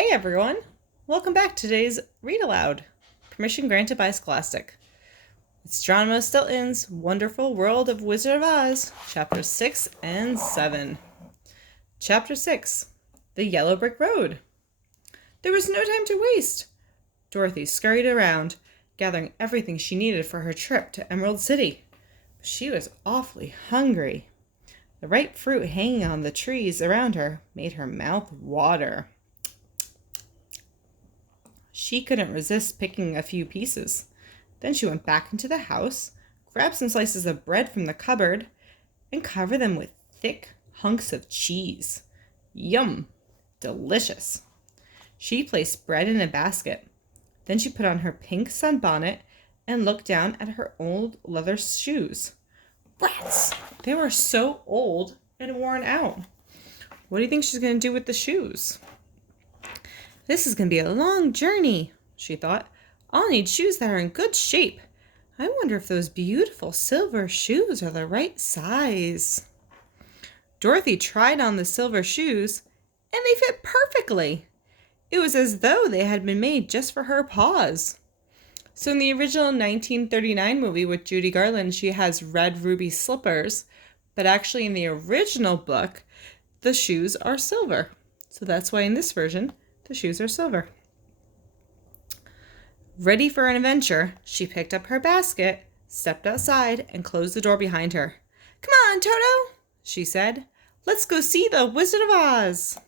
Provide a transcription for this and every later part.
Hey everyone! Welcome back to today's Read Aloud. Permission granted by Scholastic. It's Geronimo Stilton's Wonderful World of Wizard of Oz, Chapters 6 and 7. Chapter 6, The Yellow Brick Road. There was no time to waste. Dorothy scurried around, gathering everything she needed for her trip to Emerald City. But she was awfully hungry. The ripe fruit hanging on the trees around her made her mouth water. She couldn't resist picking a few pieces. Then she went back into the house, grabbed some slices of bread from the cupboard, and covered them with thick hunks of cheese. Yum! Delicious! She placed bread in a basket. Then she put on her pink sunbonnet and looked down at her old leather shoes. Rats! They were so old and worn out. What do you think she's going to do with the shoes? This is going to be a long journey, she thought. I'll need shoes that are in good shape. I wonder if those beautiful silver shoes are the right size. Dorothy tried on the silver shoes, and they fit perfectly. It was as though they had been made just for her paws. So in the original 1939 movie with Judy Garland, she has red ruby slippers, but actually in the original book, the shoes are silver. So that's why in this version, the shoes are silver. Ready for an adventure, she picked up her basket, stepped outside, and closed the door behind her. Come on, Toto, she said. Let's go see the Wizard of Oz.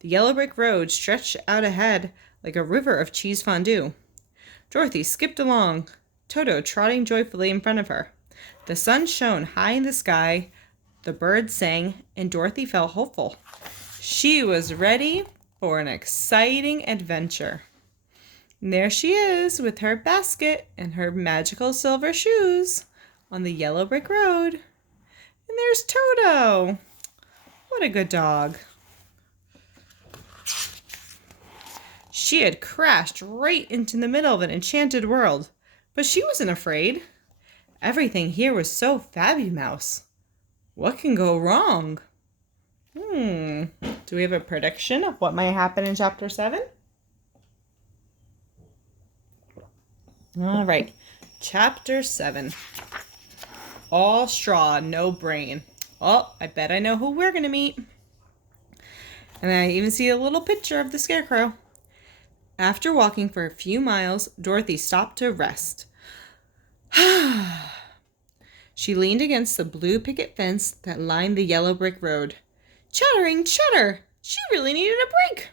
The yellow brick road stretched out ahead like a river of cheese fondue. Dorothy skipped along, Toto trotting joyfully in front of her. The sun shone high in the sky, the birds sang, and Dorothy felt hopeful. She was ready for an exciting adventure. And there she is with her basket and her magical silver shoes on the yellow brick road. And there's Toto. What a good dog. She had crashed right into the middle of an enchanted world, but she wasn't afraid. Everything here was so fabulous. What can go wrong? Do we have a prediction of what might happen in Chapter 7? All right, Chapter 7. All straw, no brain. Oh, I bet I know who we're going to meet. And I even see a little picture of the Scarecrow. After walking for a few miles, Dorothy stopped to rest. She leaned against the blue picket fence that lined the yellow brick road. Chattering chatter! She really needed a break!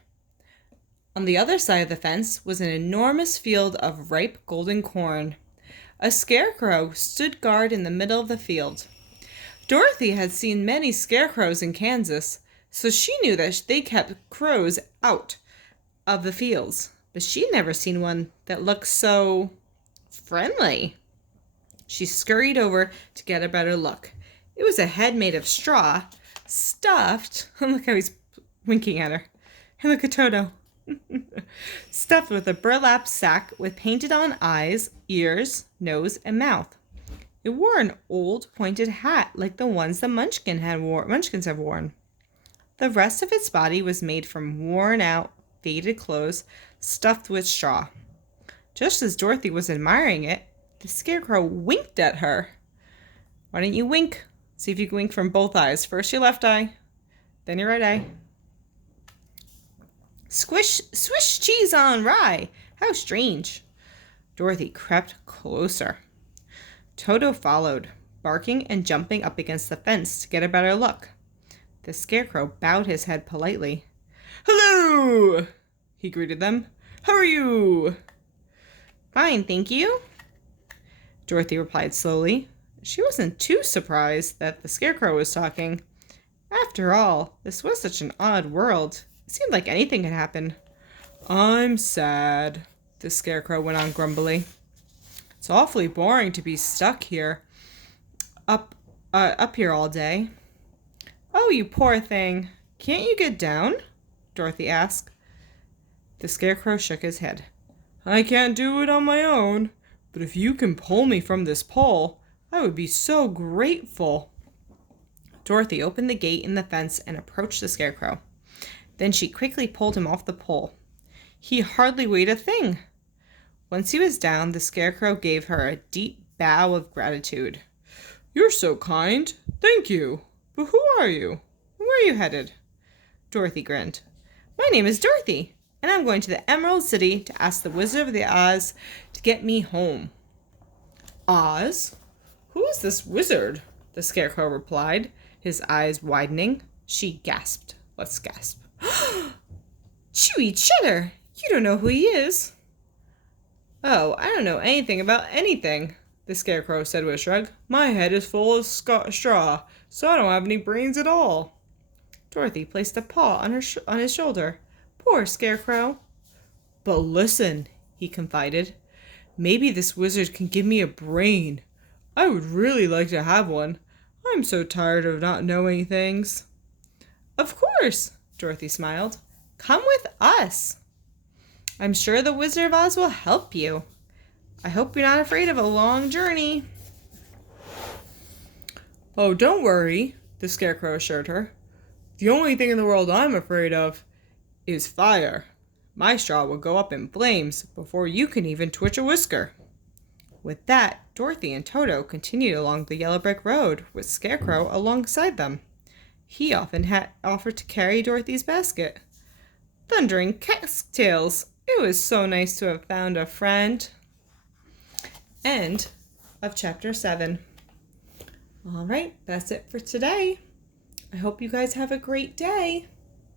On the other side of the fence was an enormous field of ripe golden corn. A scarecrow stood guard in the middle of the field. Dorothy had seen many scarecrows in Kansas, so she knew that they kept crows out of the fields, but she'd never seen one that looked so friendly. She scurried over to get a better look. It was a head made of straw, stuffed, look how he's winking at her, and look at Toto, stuffed with a burlap sack with painted on eyes, ears, nose, and mouth. It wore an old pointed hat like the ones the Munchkins have worn. The rest of its body was made from worn out, faded clothes stuffed with straw. Just as Dorothy was admiring it, the Scarecrow winked at her. Why don't you wink? See if you can wink from both eyes. First your left eye, then your right eye. Squish, swish cheese on rye. How strange. Dorothy crept closer. Toto followed, barking and jumping up against the fence to get a better look. The Scarecrow bowed his head politely. Hello, he greeted them. How are you? Fine, thank you, Dorothy replied slowly. She wasn't too surprised that the Scarecrow was talking. After all, this was such an odd world. It seemed like anything could happen. I'm sad, the Scarecrow went on grumbly. It's awfully boring to be stuck here, up here all day. Oh, you poor thing. Can't you get down? Dorothy asked. The Scarecrow shook his head. I can't do it on my own, but if you can pull me from this pole, I would be so grateful. Dorothy opened the gate in the fence and approached the Scarecrow. Then she quickly pulled him off the pole. He hardly weighed a thing. Once he was down, the Scarecrow gave her a deep bow of gratitude. "You're so kind. Thank you. But who are you? And where are you headed?" Dorothy grinned. "My name is Dorothy, and I'm going to the Emerald City to ask the Wizard of the Oz to get me home." "Oz? Who is this wizard?" the Scarecrow replied, his eyes widening. She gasped. Let's gasp. "Chewy Cheddar! You don't know who he is." "Oh, I don't know anything about anything," the Scarecrow said with a shrug. "My head is full of straw, so I don't have any brains at all." Dorothy placed a paw on his shoulder. Poor Scarecrow. "But listen," he confided. "Maybe this wizard can give me a brain. I would really like to have one. I'm so tired of not knowing things." "Of course," Dorothy smiled. "Come with us. I'm sure the Wizard of Oz will help you. I hope you're not afraid of a long journey." "Oh, don't worry," the Scarecrow assured her. "The only thing in the world I'm afraid of is fire. My straw will go up in flames before you can even twitch a whisker." With that, Dorothy and Toto continued along the yellow brick road with Scarecrow alongside them. He often had offered to carry Dorothy's basket. Thundering Cattails! It was so nice to have found a friend. End of chapter 7. All right, that's it for today. I hope you guys have a great day.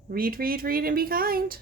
Read, read, read, and be kind.